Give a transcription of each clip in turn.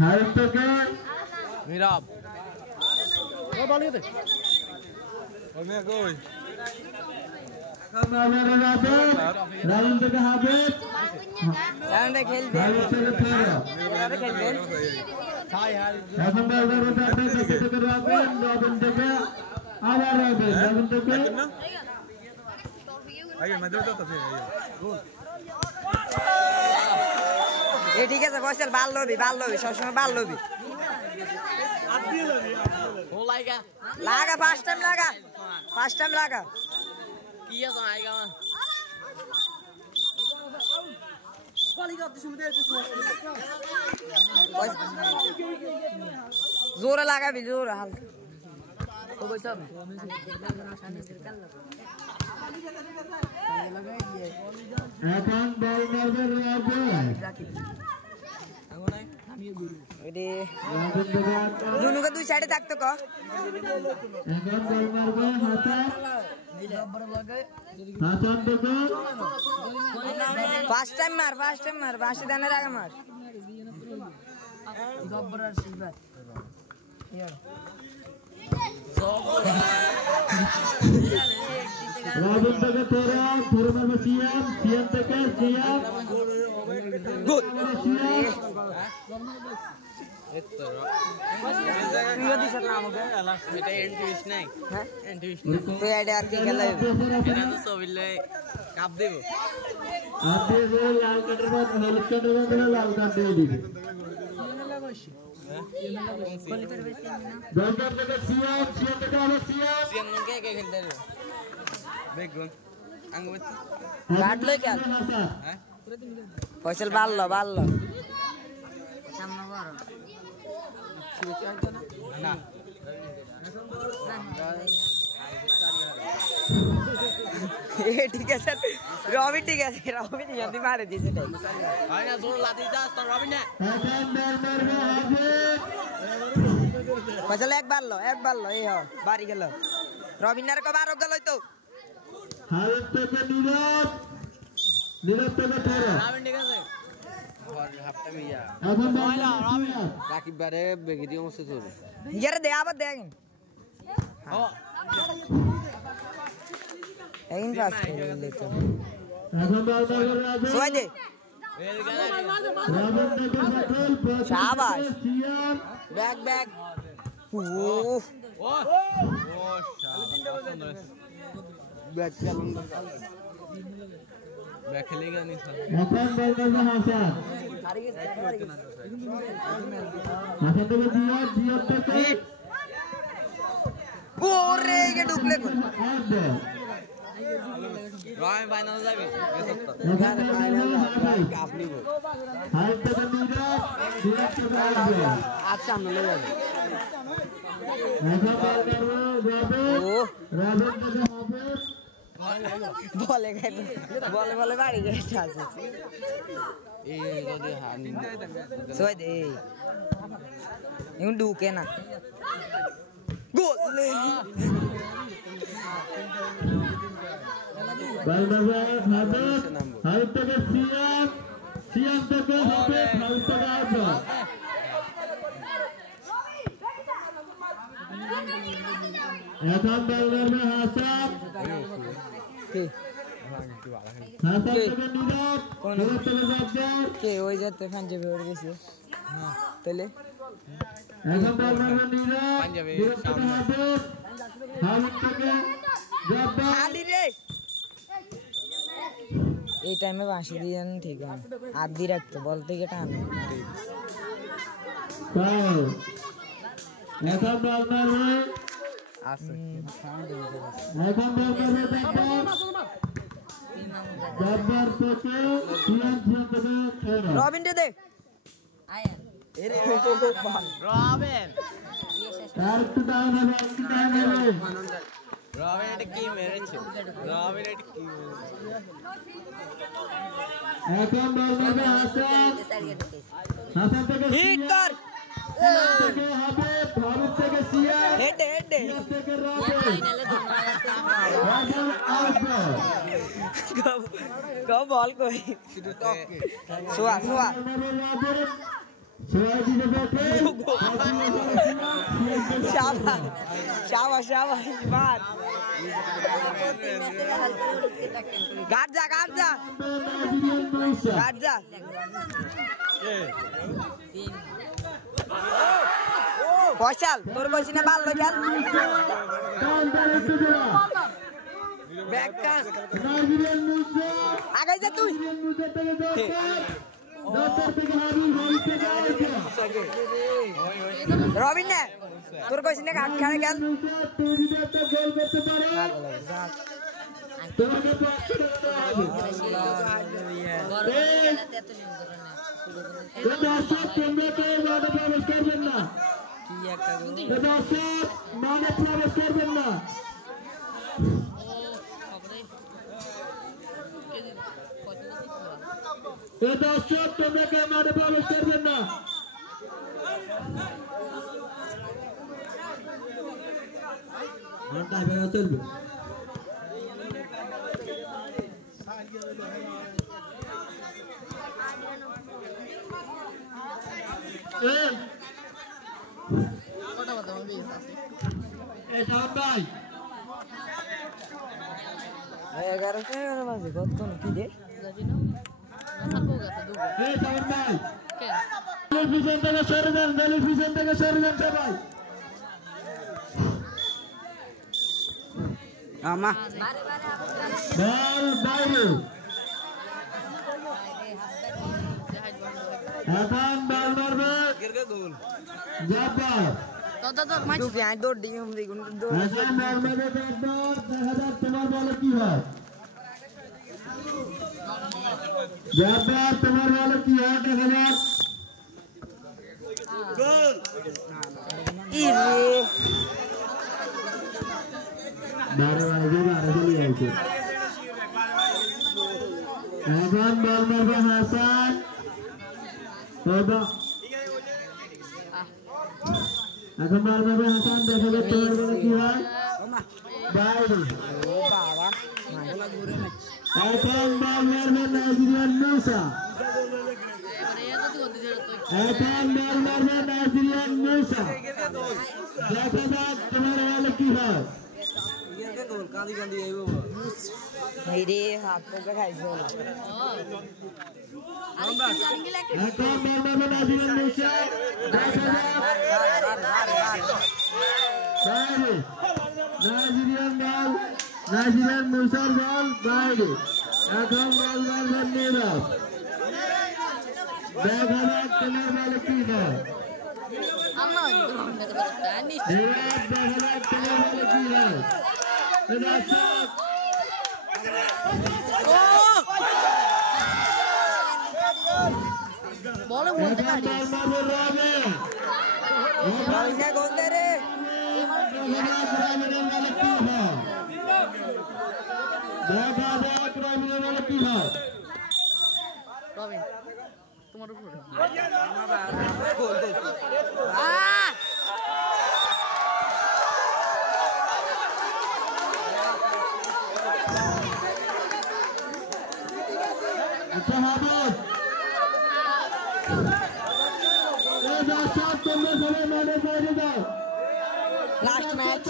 হাবিব থেকে মিরাব ও বলিয়ে দে ওই মে কই রাউন্ড থেকে হাবিব রাউন্ডে খেলবে হাবিব থেকে ফেরা খেলবে এখন থেকে রাউন্ড থেকে আবার রাউন্ড থেকে আগে মধ্যে তো ফের এ ঠিক আছে ফয়সাল বাল লবি সবসময় বাল লবি ও লাগা লাগা ফার্স্ট টাইম লাগা কি আছে আইগা জোরে লাগাবি জোরে হালকা এখন বল মারবে দুনুকে দুই সাইডে থাকতো ক এখন বল মারবে হাসান দেখো ফার্স্ট টাইম মার বাসি দানের আগে মার রাবিন থেকে তেরা মারবে সিয়াম থেকে সিয়াম গুড কাপ দেব লাল কার্ডের পর হলুদ কার্ডের বদলে লাল কার্ড দিয়ে দিবে দরকার থেকে সিয়াম থেকে আবার সিয়াম কে খেলতে রে বেগুন আঙ্গুর কাট লই কেন হ্যাঁ ফয়সাল বাল্লো না ঠিক আছে রবি ঠিক আছে রবি যদি মারে দিছে হয় না জোর লাদি দাস তো রবি না এখন বল মারবে হাবিব ফয়সাল একবার লো এই হ বাড়ি গেল রবিনার কো বারো গেল তো হাবিব থেকে নীরব থেকে তেরা রবি ঠিক আছে और हफ्ते में या এখন বল মারবে बाकी बारे बेगी दियो मुझसे जोर यार दे आबद दे ओ एगिन पास ले तो এখন বল মারবে রাবিন सोय दे রাবিন থেকে সকল शाबाश সিয়াম बैक ओ ओ शाबाश बैक चलन बैक खेलेगा नहीं सर এখন বল মারবে হাসান হাসান থেকে জিয়া থেকে ओरे के डुकले को राय फाइनल जाबे ये सकता এখন ফাইনাল काप लिबो হাবিব থেকে নীরব থেকে রাবিন आज सामने ले जाबे এখন বল মারবে রাবিন থেকে হাবিব बोले बाड़ी गए আছে ए যদি হানি सोय दे यूं डुके ना गोल ले বল মারবে হাবিব থেকে সিয়াম থেকে হাবিব থেকে আব্বা এখন বল মারবে হাসান के হাসান থেকে নীরব থেকে জাজ্জার के ওই যেতে পাঞ্জাবে উড়ে গেছে হ্যাঁ তাহলে এখন বল মারবে নীরব পাঞ্জাবে থেকে হাবিব থেকে জাজ্জার খালি রে এই টাইমে বাঁশি দিয়ে ঠিক আছে আদি রাখতো বল থেকে টান ফাউল এখন বল মারবে আছে এখন বল মারবে জাজ্জার থেকে সিয়াম থেকে তেরা রবিন দে আয়ান এরে রবিন আর একটু ডাউন হবে রবিন এটা কি মেরেছে রবিন এটা কি এখন বল মারবে হাসান থেকে হিট কর থেকে হাবিব থেকে সিয়াম হেড থেকে Rabin Rabin out go ball koi শুধু টকে suwa রাবিন সবাই দিতে পারবে শাবাশ শাবাশ শাবাশ বাদ গাট যা গাট যা গাট যা ফয়সাল তোর বসি না ভালো খেল আগে যা তুই রবিন না তোর কইছি না কাট খেলে খেল দর্শক তোমরা কে মাঠে প্রবেশ করবেন না ঘন্টা ভেঙে চলবে ভাই 11 বাজে কতক্ষণ কি রে টেলিভিশন থেকে সরে যান টেলিভিশন থেকে সরে যান সবাই আমা বল বাইরে এখন বল মারবে জাপার তুই আই দৌড় দিই हम देखो दौड़ এখন বল মারবে জাপার দেখা যাক তোমার বলে কি হয় জাপার তোমার বলে কি হয় দেখা যাক গোল ইরে 12 চলে যাচ্ছে এখন বল মারবে হাসান বাবা এখন বল মারবে হাসান দেখা যাক তোমার বলে কি হয় বাইরে ও বাবা মাগলা ঘুরে ম্যাচ এখন বল মারবে নাইজেরিয়ান মুসা এখন বল মারবে নাইজেরিয়ান মুসা দেখা যাক তোমার বলে কি হয় ভাই রে হাত পকে খাইছো এখন বল মারবে নাইজেরিয়ান মুসা দেখা যাক বাইরে নাইজেরিয়ান মুসার বল বাইরে এখন বল মারবে নীরব দেখা যাক তোমার বলে কি হয় নীরব দেখা যাক তোমার বলে কি হয় দর্শক বলে বলতে এখন পারিস বল মারবে রবি রবিনা গোল দে রে রবিন তোমার উপরে लास्ट मैच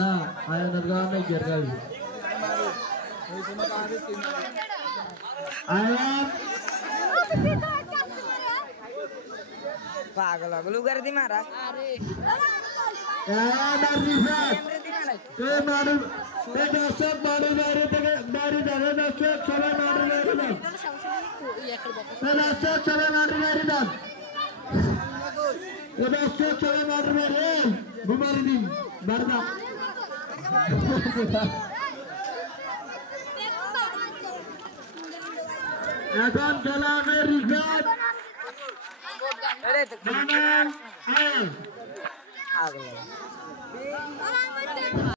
ना आयन में गिर गई आयन पागल पागल उगर दी मारा दर्शक बारी बारी बारी जाने दर्शक सबाई मारी बारी दान दर्शक सबाई मारी बारी दान दर्शक सबाई मारी बारी बुमारी दिन बारदा এখন খেলা হবে রিফাত अरे तो জানান पागल